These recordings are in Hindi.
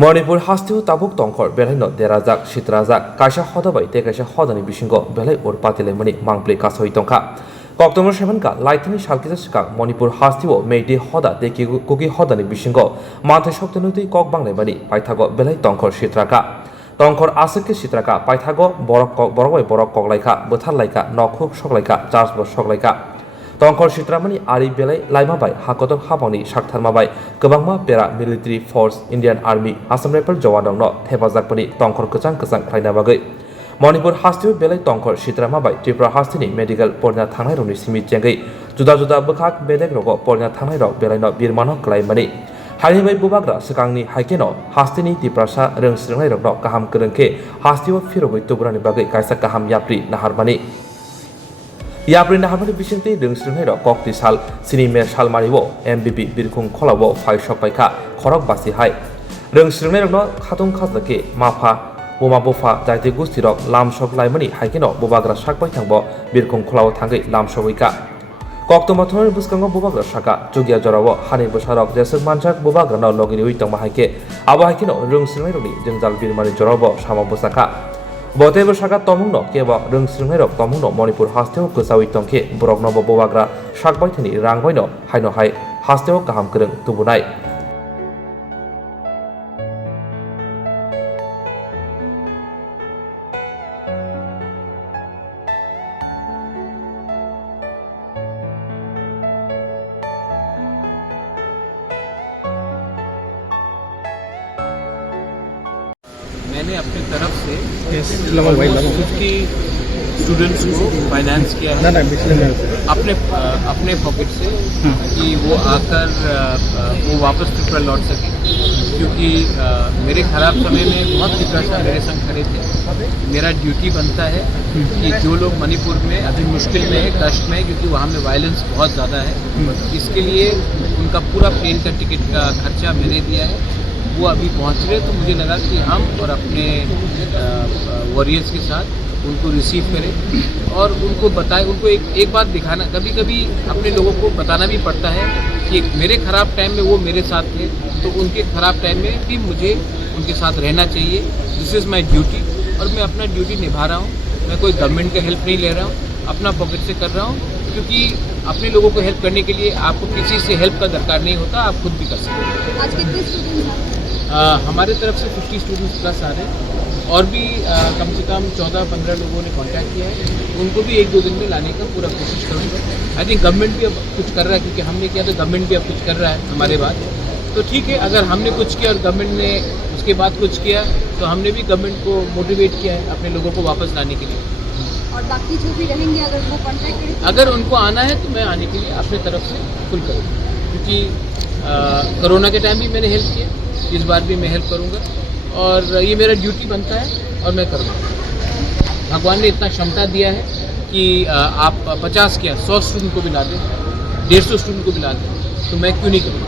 मणिपुर हास्तिउ ताबुक तंखर बेलाइनो देराजाक सितराजाक कायसा हदाबाय ते कायसा हदानि बिसिंग बेलाइ उर पातिलाइमनि मांप्ले कासoi तंखा अक्टोबर 7 का लाइथनि सालकिजा सिका मणिपुर हास्तिउ मेइदि हदा ते कुकी हदानि बिसिंग मानथाइ सक्तनुति कक बांलाइमानि पाइथागो बेलाइ तंखर सित्राका तंखर आसके सित्राका पाइथागो बरक कगलाइका बोथारलाइका नखुक सकलाइका चार्जबो सकलाइका तंखर सित्रामानि आरि बेलाइ लाइमाबाय हाकतन हाबांनि साकथारमाबाय गोबांमा पेरा military force Indian army Assam rifle जवानोंनो हेफाजाबनि तंखर गोजान खायना बागै मणिपुर हास्तिउ बेलाइ तंखर सित्रामाबाय त्रिपुरा हास्तिनि मेडिकल परना थांनाय रंनि सिमिट जेंगै जुदा जुदा बखाक बेलेग रग परना थांनाय रग बेलाइनो बिरमानो क्लाइमानि हारिबाय बुबाग्रा सिगांनि हाइकेनो हास्तिनि तिप्रासा रोंस्रिंनाय रगनो गाहाम गोरोंखे हास्तिउ फिरगै तुबरानि बागै कायसा गाहाम याप्रि नाहारमानि याप्रि नाहारमानि बिसिंति रोंस्रिंनाय रग कक्ति साल सिनिमेर सालमारिवो एमबिबि बिरखुं खलावो फाइसक पाइखा खरक बासि हाय रोंस्रिंनाय रगनो खाथुं खाजलाके माफा बोमा बोफा जायते गुस्ति रग लामसक लाइमानि हाइकेनो बुबाग्रा साकबाय थांबो बिरखुं खलाव थांगै लामसगैका कक्तमाथोर बुस्कांगो बुबाग्रा साका जुगिया जरावो हानि बसारक जेसक मानसाक बुबाग्रानो लगिनि उइतंमा हाइके आबो हाइकेनो रोंस्रिंनाय रगनि जोंजाल बिरमानि जरावो सामा बसाका बतेबो साका तमुंनो केबा रोंस्रिंनाय रग तमुंनो मणिपुर हास्तेव गोसावि तंखे बरकनबो बुबाग्रा साकबायथनि रांबायनो हायनो हाय हास्तेव गाहाम गोरों तुबुनाय मैंने अपनी तरफ से 50 स्टूडेंट्स को फाइनेंस किया है अपने पॉकेट से कि वो आकर वो वापस त्रिपुरा लौट सके क्योंकि मेरे ख़राब समय में बहुत त्रिपुरा मेरे संग खड़े थे। मेरा ड्यूटी बनता है कि जो लोग मणिपुर में अभी मुश्किल में है, कष्ट में है, क्योंकि वहाँ में वायलेंस बहुत ज़्यादा है, इसके लिए उनका पूरा प्लेन का टिकट का खर्चा मैंने दिया है। वो अभी पहुंच रहे तो मुझे लगा कि हम और अपने वॉरियर्स के साथ उनको रिसीव करें और उनको बताएं, उनको एक बात दिखाना। कभी कभी अपने लोगों को बताना भी पड़ता है कि मेरे ख़राब टाइम में वो मेरे साथ थे, तो उनके ख़राब टाइम में भी मुझे उनके साथ रहना चाहिए। दिस इज़ माई ड्यूटी और मैं अपना ड्यूटी निभा रहा हूँ। मैं कोई गवर्नमेंट का हेल्प नहीं ले रहा हूँ, अपना पॉकेट से कर रहा हूँ, क्योंकि अपने लोगों को हेल्प करने के लिए आपको किसी से हेल्प का दरकार नहीं होता, आप खुद भी कर सकते हैं। आज कितने स्टूडेंट्स हमारे तरफ से 50 स्टूडेंट्स प्लस आ रहे हैं और भी कम से कम 14-15 लोगों ने कांटेक्ट किया है। उनको भी 1-2 दिन में लाने का पूरा कोशिश करूँगा। आई थिंक गवर्नमेंट भी अब कुछ कर रहा है, क्योंकि हमने किया तो गवर्नमेंट भी अब कुछ कर रहा है हमारे बाद। तो ठीक है, अगर हमने कुछ किया और गवर्नमेंट ने उसके बाद कुछ किया तो हमने भी गवर्नमेंट को मोटिवेट किया है अपने लोगों को वापस लाने के लिए। और बाकी जो भी रहेंगे अगर वो कॉन्टैक्ट करें, अगर उनको आना है तो मैं आने के लिए अपने तरफ से फुल करूँगा, क्योंकि कोरोना के टाइम भी मैंने हेल्प किया, इस बार भी मैं हेल्प करूँगा और ये मेरा ड्यूटी बनता है और मैं करूँगा। भगवान ने इतना क्षमता दिया है कि आप 50 क्या 100 स्टूडेंट को भी ला दें, 150 स्टूडेंट को भी ला दें, तो मैं क्यों नहीं करूँगा।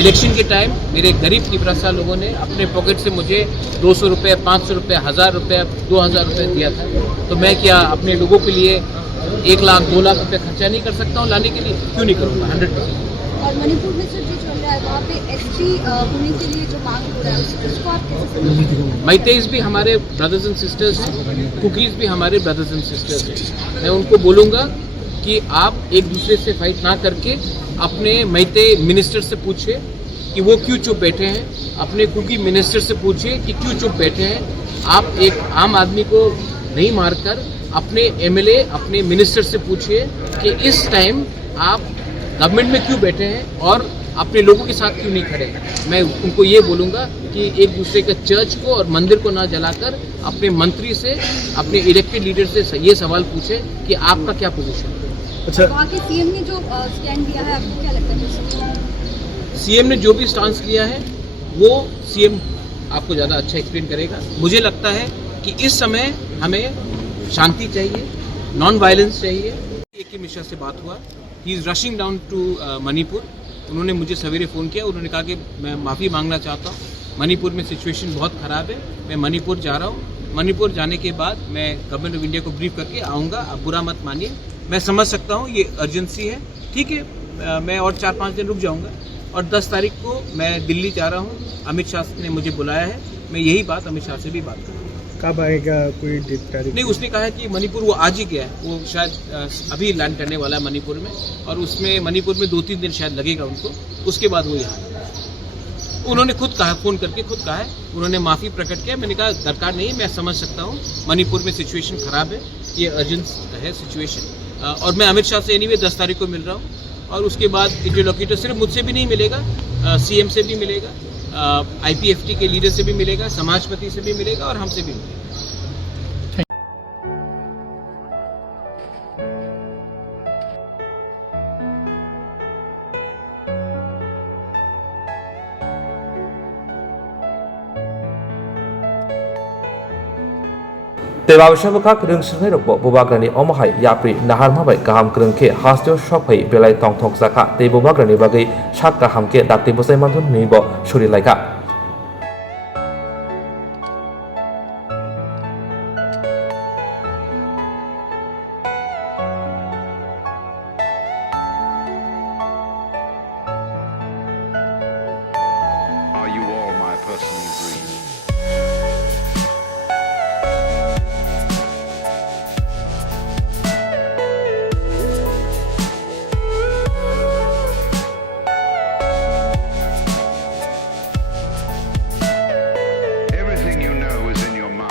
इलेक्शन के टाइम मेरे गरीब त्रिपुरा लोगों ने अपने पॉकेट से मुझे 200 रुपये, 500 रुपये, 1000 रुपये, 2000 रुपये दिया था, तो मैं क्या अपने लोगों के लिए 1 लाख 2 लाख रुपये खर्चा नहीं कर सकता हूँ लाने के लिए? क्यों नहीं करूँगा 100%। और मणिपुर में जो चल रहा है वहाँ पे एसटी होने के लिए जो मांग हो रहा है उसको आप कैसे समझते हैं? मैतेईज भी हमारे ब्रदर्स एंड सिस्टर्स हैं, कुकीज़ भी हमारे ब्रदर्स एंड सिस्टर्स हैं। मैं उनको बोलूँगा कि आप एक दूसरे से फाइट ना करके अपने मैतेई मिनिस्टर से पूछे कि वो क्यों चुप बैठे हैं, अपने कुकी मिनिस्टर से पूछे कि क्यों चुप बैठे हैं। आप एक आम आदमी को नहीं मारकर अपने एमएलए, अपने मिनिस्टर से पूछिए कि इस टाइम आप गवर्नमेंट में क्यों बैठे हैं और अपने लोगों के साथ क्यों नहीं खड़े। मैं उनको ये बोलूँगा कि एक दूसरे के चर्च को और मंदिर को ना जलाकर अपने मंत्री से, अपने इलेक्टेड लीडर से ये सवाल पूछे कि आपका क्या पोजीशन है। अच्छा, वहाँ के सीएम ने जो स्टैंड लिया है आपको क्या लगता है? सीएम ने जो भी स्टांस लिया है वो सीएम आपको ज़्यादा अच्छा एक्सप्लेन करेगा। मुझे लगता है कि इस समय हमें शांति चाहिए, नॉन वायलेंस चाहिए। एक ही मिश्रा से बात हुआ, he is rushing down to Manipur. उन्होंने मुझे सवेरे फ़ोन किया, उन्होंने कहा कि मैं माफ़ी मांगना चाहता हूँ, मणिपुर में सिचुएशन बहुत ख़राब है, मैं मणिपुर जा रहा हूँ। मणिपुर जाने के बाद मैं गवर्नमेंट ऑफ इंडिया को ब्रीफ करके आऊँगा, आप बुरा मत मानिए। मैं समझ सकता हूँ ये अर्जेंसी है, ठीक है, मैं और 4-5 दिन रुक जाऊँगा, और 10 तारीख को मैं दिल्ली जा रहा हूँ। अमित शाह ने मुझे बुलाया है, मैं यही बात अमित शाह से भी बात करूँगा। कब आएगा कोई तारीख? नहीं, उसने कहा है कि मणिपुर वो आज ही गया है, वो शायद अभी लैंड करने वाला है मणिपुर में, और उसमें मणिपुर में 2-3 दिन शायद लगेगा उनको, उसके बाद वो यहाँ आएगा। उन्होंने खुद कहा, फ़ोन करके खुद कहा है, उन्होंने माफ़ी प्रकट किया। मैंने कहा दरकार नहीं, मैं समझ सकता हूँ मणिपुर में सिचुएशन ख़राब है, ये अर्जेंट है सिचुएशन, और मैं अमित शाह से एनीवे 10 तारीख को मिल रहा हूँ। और उसके बाद इंटरलोक्यूटर सिर्फ मुझसे भी नहीं मिलेगा, CM से भी मिलेगा, IPFT के लीडर से भी मिलेगा, समाजपति से भी मिलेगा और हमसे भी मिलेगा। Tebabsha bukak rung shnai rokbo bubagrani omahai yapri nahar mabai kaham krungke hastio shokhai belai tongthok zaka te bubagrani bagai shak kaham ke dakti busai manthun nibo shuri laika. Are you all my personal dreams? Everything you know is in your mind.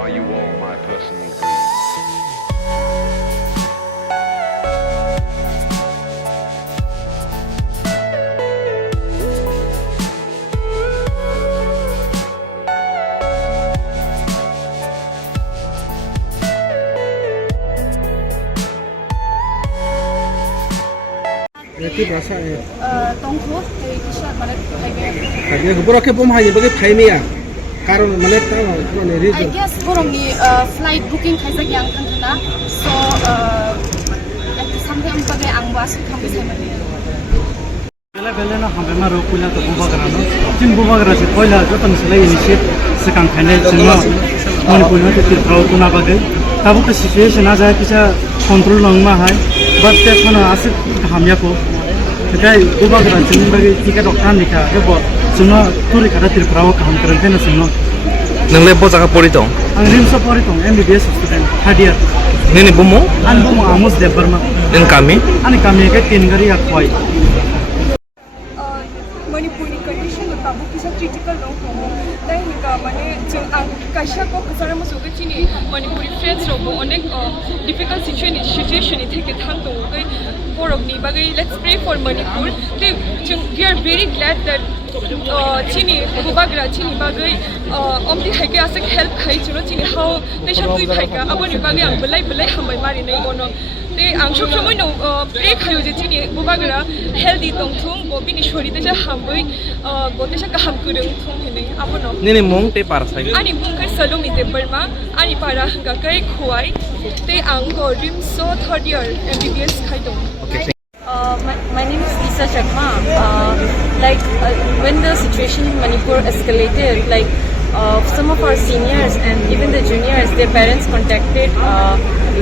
Are you all my personal dreams? Itu rasa ya. Tongkho hai kisha mana hai Kaya hubur ke bom hai bagi thai ya. Karon malet ta no I reason. guess borong ni flight booking khaisa yang thangna, so sampai ang pagai ang was khambi samani. बेला बेला न हमेमा रोकुला त बुबागरा न तीन बुबागरा से पहिला जतन से लागि इनिशिएट सेकन्ड फाइनल छिन मणिपुर में त्यो फ्राउ कुना बगे तब तो सिचुएशन आ जाए किसा कंट्रोल नंगमा है बट ते खन आसे हामिया को तकाय बुबागरा छिन बगे टिकट अक्रान लिखा के बो सुनो तुरि खरा तिर फ्राउ काम करते न सुनो Nang bo jaka pori tong. ang rimsa pori tong MBBS student third year Nini bumo an bumo amos de barma nen kami. ani kami ke tin gari akhwai Manipuri condition ताबू किसा क्रिटिकल नो होमो ताई निका माने जों आं काशा को खसारा मसोगे चिनि मणिपुरी फ्रेंड्स रोबो अनेक डिफिकल्ट सिचुएशन थेके थांग दो गई बोरगनि बागै लेट्स प्रे फॉर मणिपुर ते जों we are very glad that चिनि बुबाग्रा चिनि बागै अमदि हाइके आसे हेल्प खाइ जुनो चिनि हाउ नेशन तुइ फाइका अबनि बागै आं बलाय हामै मारि नै गनो ते आं सबसमय नो प्रे खायो जे चिनि बुबाग्रा हेल्दी दंथुं बिनि शरीर ते हामै गोतेसा गाहाम गुरुं थुं हेनै आबनो Nini mong te para sai. अनि बुंखै सलोमी ते बर्मा अनि पारा हंगाकै खुवाई ते आं गो रिमसो थर्ड इयर MBBS खाइदों My name is Lisa Chakma. When the situation in Manipur escalated, some of our seniors and even the juniors, their parents contacted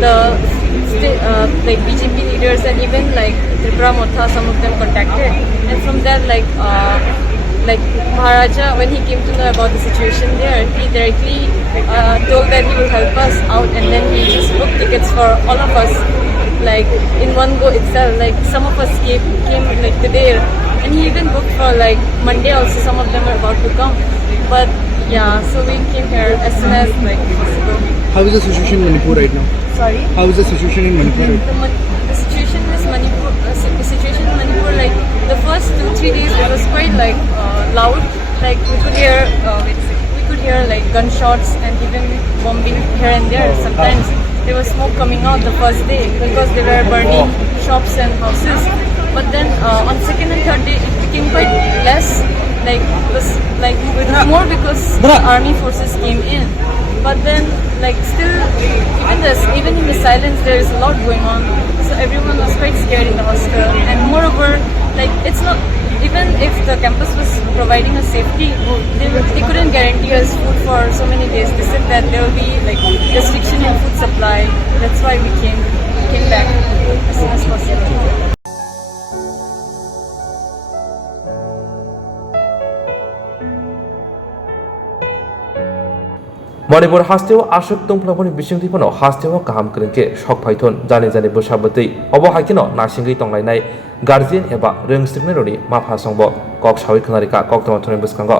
the BJP leaders and even Tripura Motha, some of them contacted. And from that, Maharaja, when he came to know about the situation there, he directly told that he will help us out, and then he just booked tickets for all of us. In one go itself, some of us came today and he even booked for like Monday also. Some of them were about to come, but yeah, so we came here as soon as like possible. How is the situation in Manipur right now? Sorry. How is the situation in Manipur? The situation in Manipur, like the first 2-3 days, it was quite like loud. Like we could hear, like gunshots and even bombing here and there. Sometimes there was smoke coming out the first day because they were burning shops and houses. But then on second and third day, it became quite less. Like it was more because the army forces came in. But then, like still, even in the silence, there is a lot going on. So everyone was quite scared in the hostel. And moreover, like it's not even if the campus was providing us safety, they couldn't guarantee us food for so many days. They said that there will be like restriction in food supply. That's why we came back as soon as possible. Manipur हास्टेव आशक तंफ्लाफोरनि बिसिंथिफोरनाव हास्टेव गाहाम गोरोंखे शक फायथन जाने बोसाबतै अब हाइकिनो नासिंगै तंलायनाय गार्जियन एबा रोंस्रिबनायनि माफा संब कक सावै खोनारिका कक तमाथुनि बुसखांग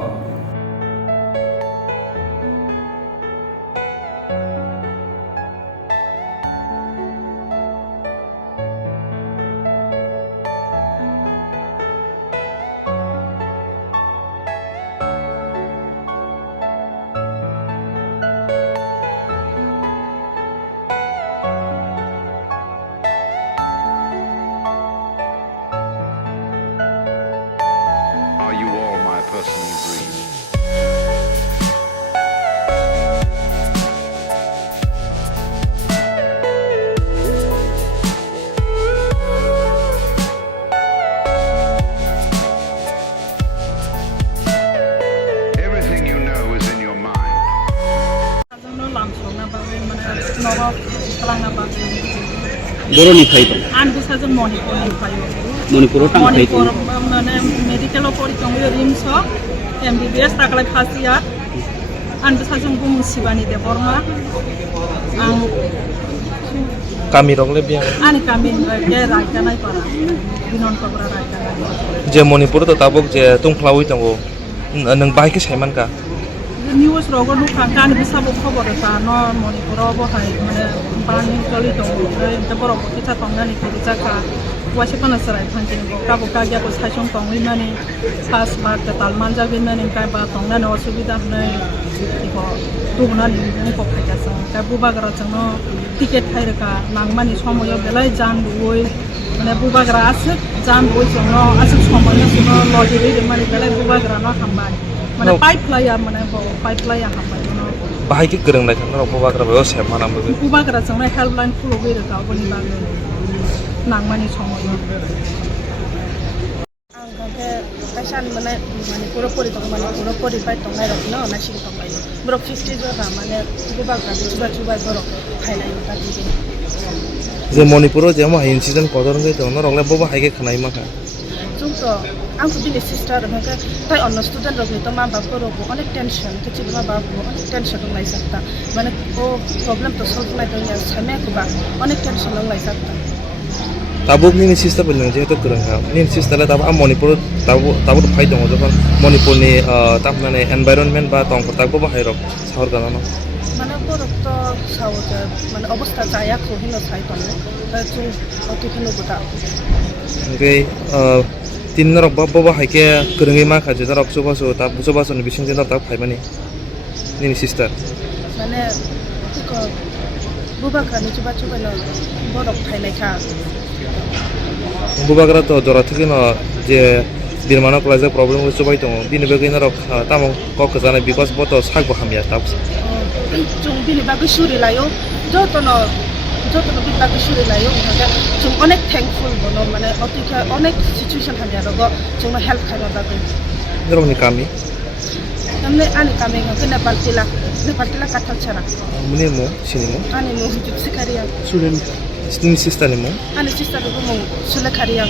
Are you all my personal dream? Everything you know is in your mind. बर'निफ्राय दं आं बुसाजों मणिपुरनिफ्राय मणिपुराव मणिपुर माने मेडिकेलाव फरायदों रिम्स MBBS दाखालै फार्स्ट इयार आं बुसाजों बुमुं शिबानि देबरमा आं गामि रंले बिया आंनि गामिनिफ्राय बे रायगानाय पारा बिनन कब्रा रायगानाय जे मणिपुर तो ताबक जे तंफ्लावै दङ नों बाहायके सायमानका निउस रावबो नुखां गानि बुसाबो खबर होखा न मणिपुराव बहाय माने बानि गलि दङ ओमफ्राय बरफ खिथा थांनानै किरि जाखा वासे पनासराय फांजिनगो काबो कागियाको साइसं तंगैनानै सास बाग तालमान जागैनानै काबा तंनानै असुबिदा हनै इखो दुबनानै निको फायगासं का बुबागरा जनो टिकेट थाइरका नांमानि समयो बेलाय जान दुय माने बुबागरा आसे जान दुय जनो आसे समयो जनो लजिरै माने बेलाय बुबागरा न हामबाय माने पाइपलाया हामबाय जनो बाहायके गोरोंलाय थांनो बबाग्रा बायो सायमानाबो बुबागरा जनो हेल्पलाइन खुलुबै रका बनि बागै नांमानि समयो आं बे कासान माने मणिपुर परिदं मणिपुर परिबाय तंनाय रखनो नासिग तंबाय ब्रक 50 जरा माने बुबाग्रा जुबा बरक फायनाय बादि जे मणिपुर जे मा इनसिडेंट कदरंगै दङ रंले बबा हायके खनाय माखा जोंथ' आंखौ दिनै सिस्टार ओमफ्राय ताइ अन्न स्टुडेन्ट रखनि त मा बाबफोरबो अनेक टेंशन किछि मा बाबो अनेक टेंशन दंलाय सकता माने ओ प्रॉब्लम तो सॉल्व नाय दंया सामेखबा अनेक टेंशन दंलाय सकता ताबुक नि सिस्टर बिलनों जेहेतु गोरोंखा नि सिस्टरला ताबु आ मणिपुर ताबु फाइ दङ जखन मणिपुरनि ताबनानै एनवायरनमेन्ट बा तंफोर ताबु बाहायरक साहर गानानो माने बरफ तो सावते माने अवस्था जायाखौ हिनो साइ दङ जों अतिखिनो गुदा ओमफ्राय तीन रक बबा हायके गोरोङै माखा जे रक सुबासो ताबु सुबासोनि बिसिंजों ताबु फाइमानि नि सिस्टर माने इको बुबाग्रानि जुबा बरफ फायनायखा बुबाग्रा तो जरा थिकिनो जे बिरमाना कलेज प्रॉब्लम हो सुबाय दङ दिनै बेगैनो रक तामो कक जानाय बिकज बतो सागबो हामिया ताबस जों दिनै बागै सुरि लायो जतनो बिबागै सुरि लायो जों अनेक थैंकफुल बनो माने अतिका अनेक सिचुएशन हामिया रग जों हेल्प खाना बागै रंनि कामी हमने आनि कामी के नेपाल तिला काथल छरा मुनि मो सिनिमो आनि मो सिकारिया स्टूडेंट सिस्टर नि मो आनि सिस्टर को मो सुलेखारिया